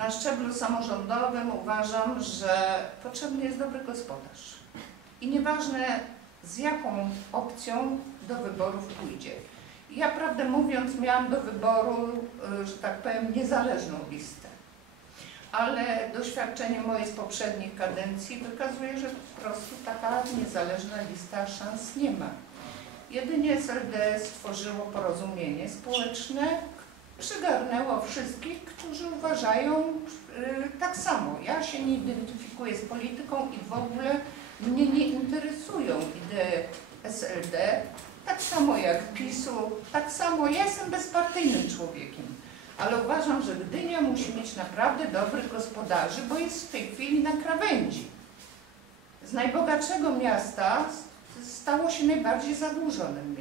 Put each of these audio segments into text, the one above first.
na szczeblu samorządowym uważam, że potrzebny jest dobry gospodarz. I nieważne z jaką opcją do wyborów pójdzie. Ja prawdę mówiąc miałam do wyboru, y, że tak powiem, niezależną listę. Ale doświadczenie moje z poprzednich kadencji wykazuje, że po prostu taka niezależna lista szans nie ma. Jedynie SLD stworzyło porozumienie społeczne, przygarnęło wszystkich, którzy uważają y, tak samo. Ja się nie identyfikuję z polityką i w ogóle mnie nie interesują idee SLD, tak samo jak PiSu, tak samo ja jestem bezpartyjnym człowiekiem. Ale uważam, że Gdynia musi mieć naprawdę dobrych gospodarzy, bo jest w tej chwili na krawędzi. Z najbogatszego miasta stało się najbardziej zadłużonym miastem.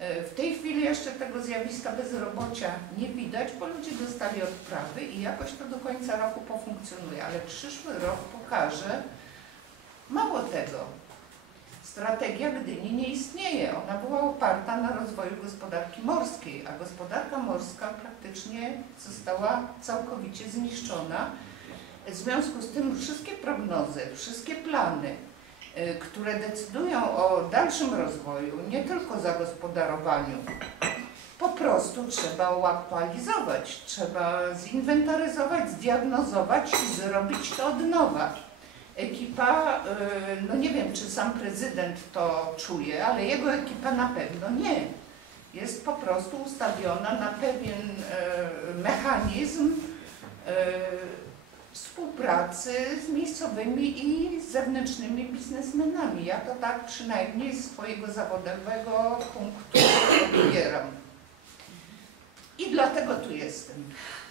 E, W tej chwili jeszcze tego zjawiska bezrobocia nie widać, bo ludzie dostali odprawy i jakoś to do końca roku pofunkcjonuje, ale przyszły rok pokaże mało tego. Strategia Gdyni nie istnieje. Ona była oparta na rozwoju gospodarki morskiej, a gospodarka morska praktycznie została całkowicie zniszczona. W związku z tym wszystkie prognozy, wszystkie plany, które decydują o dalszym rozwoju, nie tylko zagospodarowaniu, po prostu trzeba uaktualizować, trzeba zinwentaryzować, zdiagnozować i zrobić to od nowa. Ekipa, y, no nie wiem, czy sam prezydent to czuje, ale jego ekipa na pewno nie. Jest po prostu ustawiona na pewien y, mechanizm y, współpracy z miejscowymi i zewnętrznymi biznesmenami. Ja to tak przynajmniej z swojego zawodowego punktu odbieram. I dlatego tu jestem.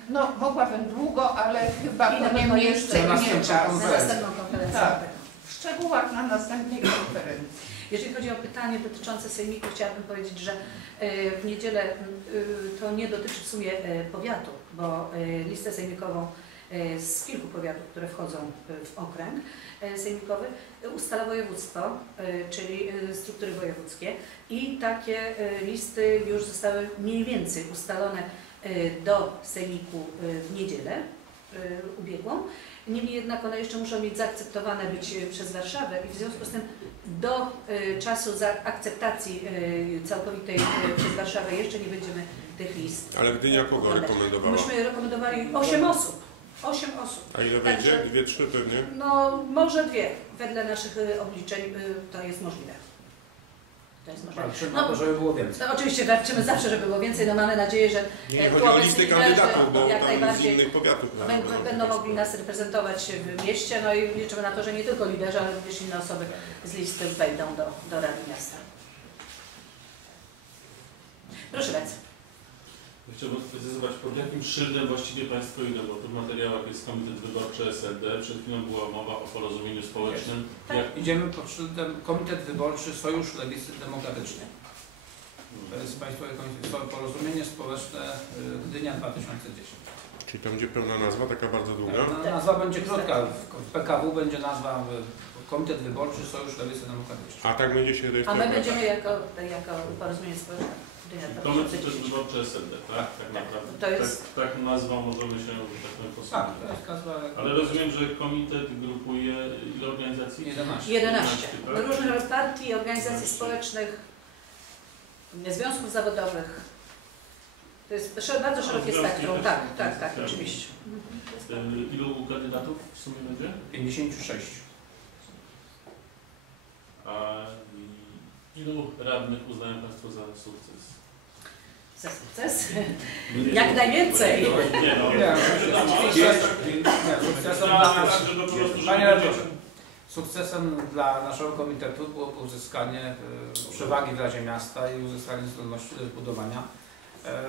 No, mogłabym długo, ale chyba I na to nie miejsce nie czas. Na następną konferencję. Tak. W szczegółach na następnej konferencji. Jeżeli chodzi o pytanie dotyczące sejmiku, chciałabym powiedzieć, że e, w niedzielę y, to nie dotyczy w sumie e, powiatu, bo e, listę sejmikową z kilku powiatów, które wchodzą e, w okręg e, sejmikowy, e, ustala województwo, e, czyli e, struktury wojewódzkie i takie e, listy już zostały mniej więcej ustalone e, do sejmiku e, w niedzielę e, ubiegłą. Niemniej jednak one jeszcze muszą być zaakceptowane być e, przez Warszawę i w związku z tym do e, czasu za akceptacji e, całkowitej e, przez Warszawę jeszcze nie będziemy tych list. Ale Gdynia kogo rekomendowała? Myśmy rekomendowali 8 osób. 8 osób. A ile wejdzie? Także- Dwie, trzy pewnie? No może dwie. Wedle naszych e, obliczeń e, to jest możliwe. To jest możliwe. Walczymy No, żeby było więcej. No, oczywiście walczymy zawsze, żeby było więcej. No mamy nadzieję, że Nie, e, chodzi tu o obecni kandydatów, bo jak tam z najbardziej innych powiatów. Będą, będą mogli nas reprezentować w mieście, no i liczymy na to, że nie tylko liderzy, ale również inne osoby z listy wejdą do, do Rady Miasta. Proszę bardzo. Chciałbym sprecyzować, pod jakim szyldem właściwie Państwo idą, bo tu w materiałach jest Komitet Wyborczy SLD, przed chwilą była mowa o porozumieniu społecznym. Tak. Jak, Idziemy pod szyldem Komitet Wyborczy Sojusz Lewicy Demokratycznej. To jest Państwowe Komitet- Porozumienie Społeczne y, Gdynia 2010. Czyli tam będzie pełna nazwa, taka bardzo długa? No, Nazwa będzie krótka. W PKW będzie nazwa Komitet Wyborczy Sojusz Lewicy Demokratycznej. A tak będzie się A my rejestrować? będziemy jako, jako porozumienie społeczne. Komitet 2010. Wyborczy SLD, tak? Tak naprawdę. To jest- Tak, tak nazwą możemy się, tak powiem, Tak, to jest nazwa. Ale rozumiem, że komitet grupuje ile organizacji? 11. 11. tak? Różnych partii, organizacji społecznych, związków zawodowych. To jest bardzo szerokie spektrum. też? Tak, tak, tak, Tak. oczywiście. Y, Ilu kandydatów w sumie będzie? 56. A ilu radnych uznają Państwo za sukces? Za sukces. Jak najwięcej. Nie, no. Sukcesem dla naszego komitetu było uzyskanie e, przewagi w Radzie Miasta i uzyskanie zdolności do zbudowania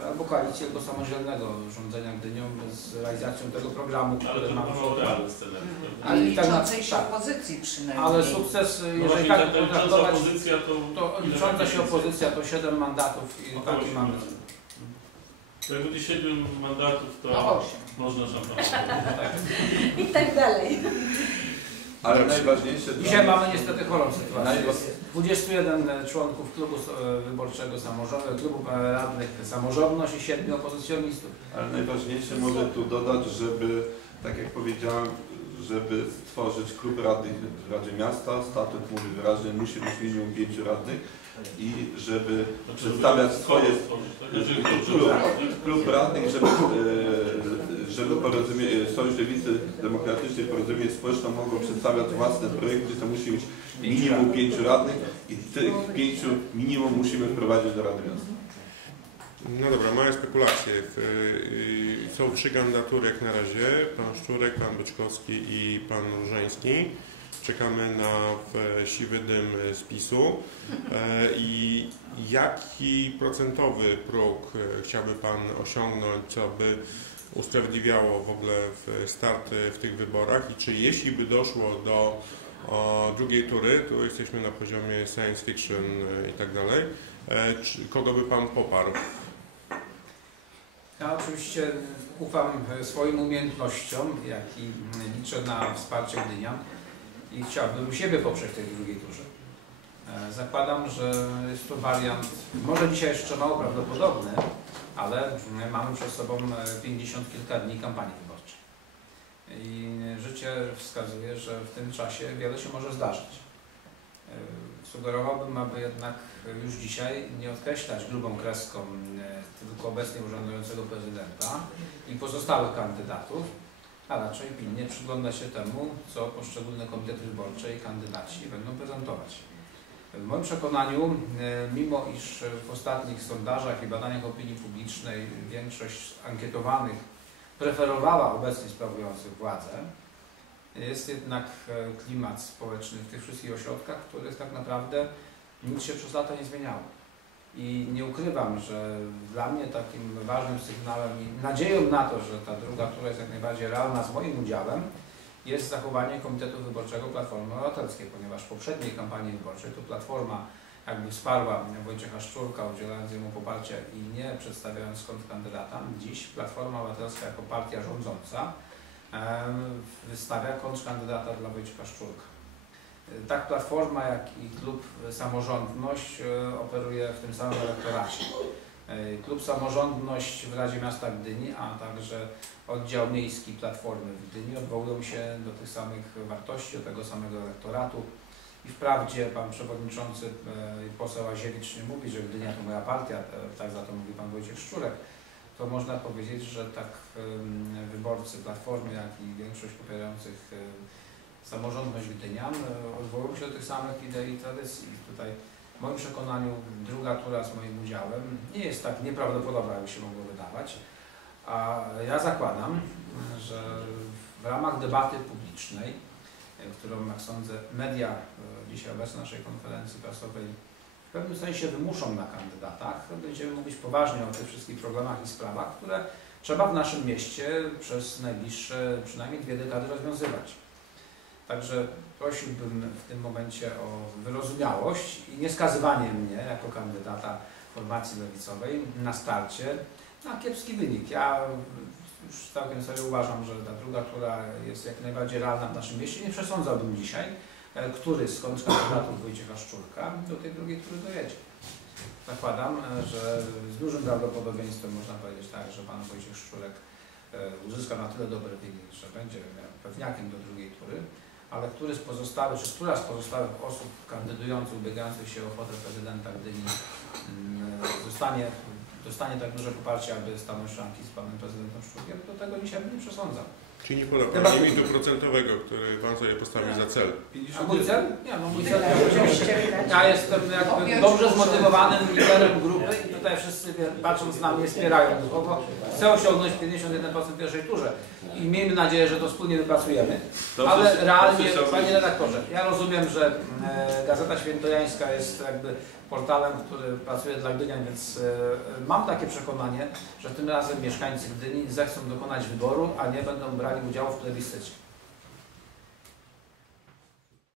albo koalicji, albo samodzielnego rządzenia Gdynią z realizacją tego programu, Ale który to mamy. Mhm. Ale I tak na- liczącej się tak. opozycji przynajmniej. Ale sukces, No jeżeli tak potraktować, opozycja to... to licząca się opozycja to 7 mandatów i taki mamy. siedmiu. Jak będzie 7 mandatów, to No można szampana. Tak. I tak dalej. Ale najważniejsze Dzisiaj mamy niestety chorą sytuację. Najwa- Jest 21 członków klubu e, wyborczego samorządu, klubu radnych samorządność i 7 opozycjonistów. Ale najważniejsze może tu dodać, żeby, tak jak powiedziałem, żeby stworzyć klub radnych w Radzie Miasta, statut mówi wyraźnie, musi być minimum pięciu radnych i żeby Znaczy, przedstawiać swoje stworzyć, tak? Klub, klub klub radnych, żeby, e, żeby porozumienie, Sojusz Lewicy Demokratycznej Porozumienie Społeczne mogło przedstawiać własne projekty, to musi być minimum pięciu radnych i tych pięciu minimum musimy wprowadzić do Rady Miasta. No dobra, małe spekulacje. W, y, są trzy kandydatury jak na razie. Pan Szczurek, Pan Byczkowski i Pan Różański. Czekamy na siwy dym z PiSu. E, I jaki procentowy próg chciałby Pan osiągnąć, co by usprawiedliwiało w ogóle w start w tych wyborach? I czy jeśli by doszło do o, drugiej tury, tu jesteśmy na poziomie science fiction e, i tak dalej, e, kogo by Pan poparł? Ja oczywiście ufam swoim umiejętnościom, jak i liczę na wsparcie Gdynian i chciałbym siebie poprzeć w tej drugiej turze. E, Zakładam, że jest to wariant, może dzisiaj jeszcze mało prawdopodobny, ale mamy przed sobą e, 50 kilka dni kampanii wyborczej. I życie wskazuje, że w tym czasie wiele się może zdarzyć. E, Sugerowałbym, aby jednak już dzisiaj nie odkreślać grubą kreską e, tylko obecnie urzędującego prezydenta i pozostałych kandydatów, a raczej pilnie przyglądać się temu, co poszczególne komitety wyborcze i kandydaci będą prezentować. W moim przekonaniu, e, mimo iż w ostatnich sondażach i badaniach opinii publicznej większość ankietowanych preferowała obecnie sprawujących władzę, jest jednak e, klimat społeczny w tych wszystkich ośrodkach, w których tak naprawdę nic się przez lata nie zmieniało. I nie ukrywam, że dla mnie takim ważnym sygnałem i nadzieją na to, że ta druga tura jest jak najbardziej realna z moim udziałem, jest zachowanie Komitetu Wyborczego Platformy Obywatelskiej, ponieważ w poprzedniej kampanii wyborczej to Platforma jakby wsparła Wojciecha Szczurka, udzielając jemu poparcia i nie przedstawiając kontrkandydata. Dziś Platforma Obywatelska jako partia rządząca wystawia kontrkandydata dla Wojciecha Szczurka. Tak Platforma, jak i Klub Samorządność e, operuje w tym samym elektoracie. E, Klub Samorządność w Radzie Miasta Gdyni, a także oddział miejski Platformy w Gdyni odwołują się do tych samych wartości, do tego samego elektoratu. I wprawdzie pan przewodniczący e, poseł Aziewicz nie mówi, że Gdynia to moja partia, e, tak za to mówi pan Wojciech Szczurek, to można powiedzieć, że tak wyborcy Platformy, jak i większość popierających samorządność Gdynian odwołują się do tych samych idei i tradycji. Tutaj w moim przekonaniu druga tura z moim udziałem nie jest tak nieprawdopodobna, jak się mogło wydawać. A ja zakładam, że w ramach debaty publicznej, którą jak sądzę media e, dzisiaj obecne na naszej konferencji prasowej w pewnym sensie wymuszą na kandydatach, będziemy mówić poważnie o tych wszystkich problemach i sprawach, które trzeba w naszym mieście przez najbliższe przynajmniej dwie dekady rozwiązywać. Także prosiłbym w tym momencie o wyrozumiałość i nie skazywanie mnie jako kandydata formacji lewicowej na starcie na kiepski wynik. Ja już całkiem serio uważam, że ta druga tura jest jak najbardziej realna w naszym mieście. Nie przesądzałbym dzisiaj, e, który z kontrkandydatów Wojciecha Szczurka do tej drugiej tury dojedzie. Zakładam, e, że z dużym prawdopodobieństwem można powiedzieć tak, że pan Wojciech Szczurek e, uzyska na tyle dobre wynik, że będzie pewniakiem do drugiej tury, ale który z pozostałych, czy która z pozostałych osób kandydujących, ubiegających się o fotel prezydenta Gdyni mm, zostanie, dostanie tak duże poparcie, aby stanąć w szranki z panem prezydentem Szczurkiem, to tego dzisiaj bym nie przesądzał. Czy nie poda Chyba- Pan limitu procentowego, który Pan sobie postawił za cel? A mój cel? Nie, no mój cel Oczywiście widać. Ja jestem jakby dobrze zmotywowanym liderem grupy i tutaj wszyscy patrząc na mnie wspierają słowo. Chcę osiągnąć 51% w pierwszej turze i miejmy nadzieję, że to wspólnie wypracujemy. Ale realnie, panie redaktorze, ja rozumiem, że e, Gazeta Świętojańska jest jakby portalem, który pracuje dla Gdynian, więc e, mam takie przekonanie, że tym razem mieszkańcy Gdyni zechcą dokonać wyboru, a nie będą brali udziału w plebiscycie.